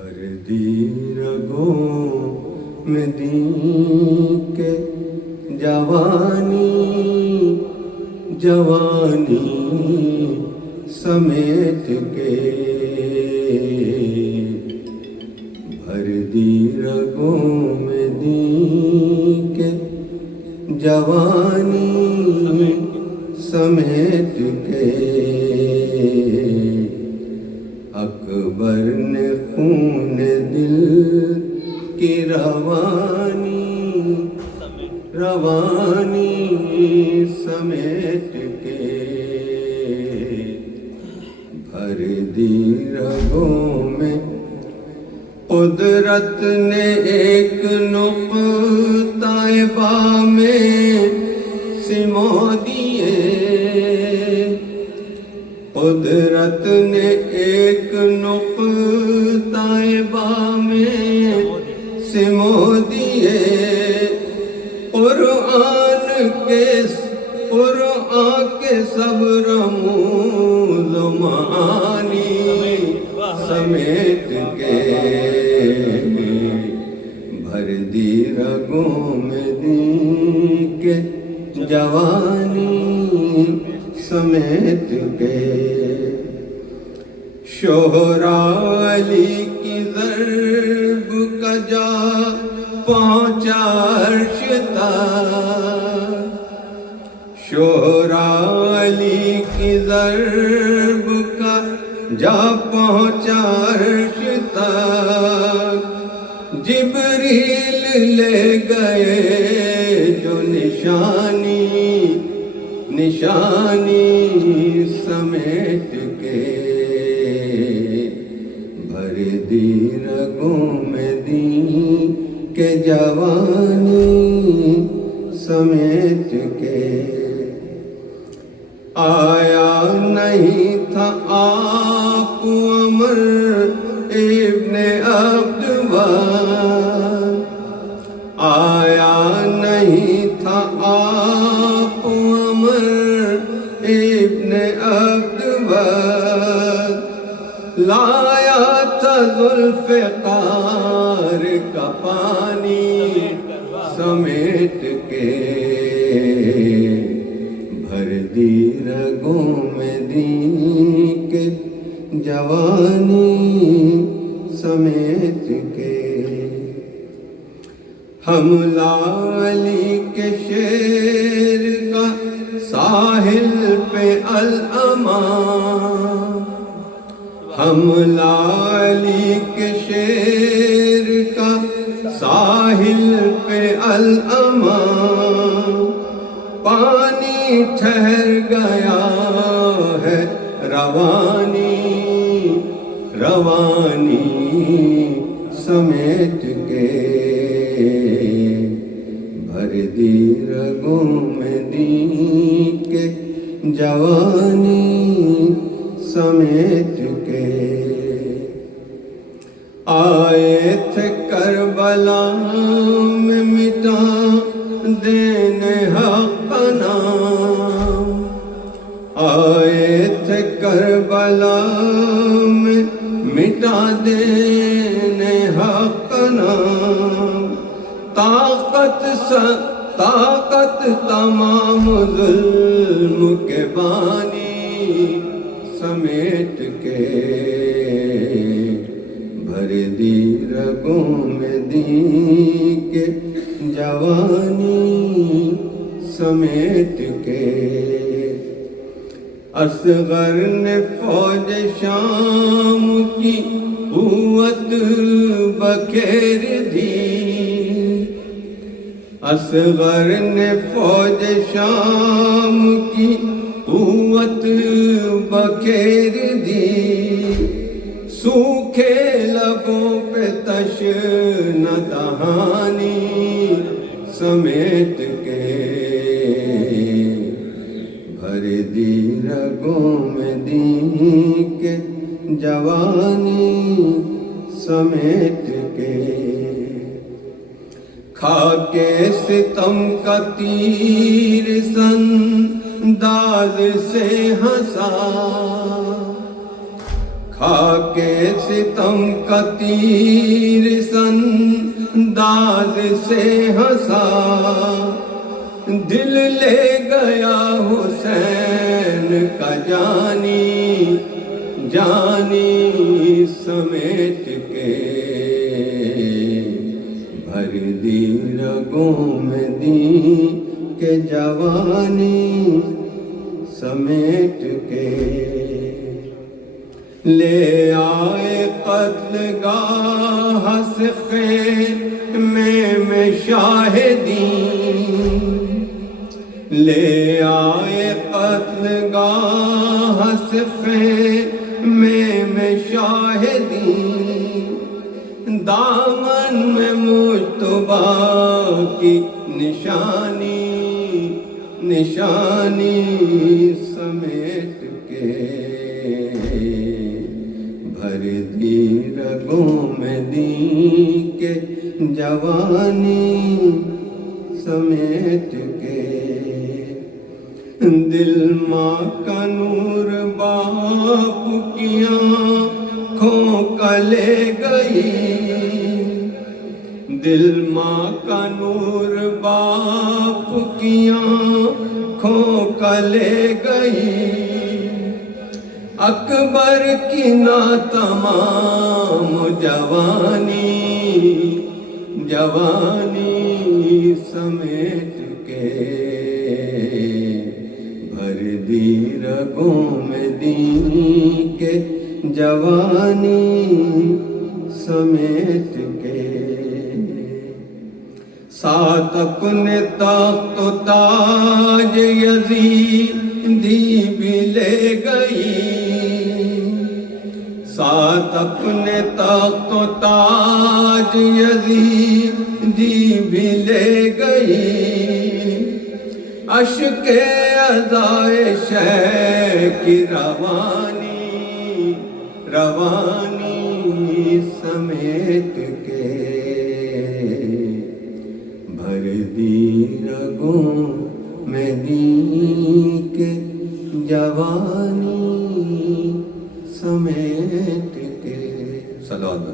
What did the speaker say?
بھر دی رگوں میں دین کے جوانی جوانی سمیٹ کے، بھر دی رگوں میں دین کے جوانی سمیٹ کے، اکبر نے خون دل کی روانی روانی سمیٹ کے، بھر دی رگوں میں قدرت نے ایک نقطہ با میں سمو دیے، قدرت نے ایک نقطہ با میں سمو دیے، قرآن کے سب رموز و معانی سمیٹ کے، بھر دی رگوں میں دین کے جوانی سمیٹ کے، شہرا علی کی ضرب کا جا پہنچا عرش تک، شہرا علی کی ضرب کا جا پہنچا عرش تک، جبریل لے گئے جو نشانی نشانی سمیٹ کے، بھر دی رگوں میں دین کے جوانی سمیٹ کے، آیا نہیں تھا آپ عمر ابن عبدالوہاب، آیا نہیں تھا آپ عمر ابن عبدالوہاب، لایا تھا ذوالفقار کا پانی سمیٹ کے، بھر دی رگوں میں دین کے جوانی سمیٹ کے، حملہ علی کے شیر کا ساحل پہ الامان، حملہ علی کے شیر کا ساحل پہ الامان، پانی ٹھہر گیا ہے روانی روانی سمیٹ کے، بھر دی رگوں میں دین کے جوانی سمیٹ کے، آئے تھے کربلا میں مٹا دینے حق نام، آئے تھے کربلا میں مٹا دینے حق نام، طاقت تمام ظلم کے بانی سمیٹ کے، بھر دی رگوں میں دین کے جوانی سمیٹ کے، اصغر نے فوج شام کی قوت بکھیر دی، اصغر نے فوج شام کی قوت بکھیر دی، سوکھے لبوں پہ تشنہ دہانی سمیٹ کے، بھر دی رگوں میں دین کے جوانی سمیٹ کے، کھا کے ستم کا تیر سنداز سے ہنسا، خاکے ستم کا تیر انداز سے ہنسا، دل لے گیا حسین کا جانی جانی سمیٹ کے، بھر دی رگوں میں دی کہ جوانی سمیٹ کے، لے آئے قتل گاہ سے خیمے میں شاہدی، لے آئے قتل گاہ سے خیمے میں شاہدی، دامن میں مجتبیٰ کی نشانی نشانی سمیٹ کے، بھر دی رگوں میں دی کہ جوانی سمیٹ کے، دل ماں کا نور باپ کی آنکھوں کا لے گئی، دل ماں کا نور باپ کی آنکھوں کا لے گئی، اکبر کی نا تمام جوانی جوانی سمیٹ کے، بھر دی رگوں میں دی کہ جوانی سمیٹ کے، ساتھ اپنے تخت و تاج یزیدی بھی لے گئی، ساتھ اپنے تخت و تاج یزیدی بھی لے گئی، اشک ادائے شہ کی روانی روانی سمیٹ کے، بھر دی رگوں میں دی کہ جوانی سمیٹ کے، صلوات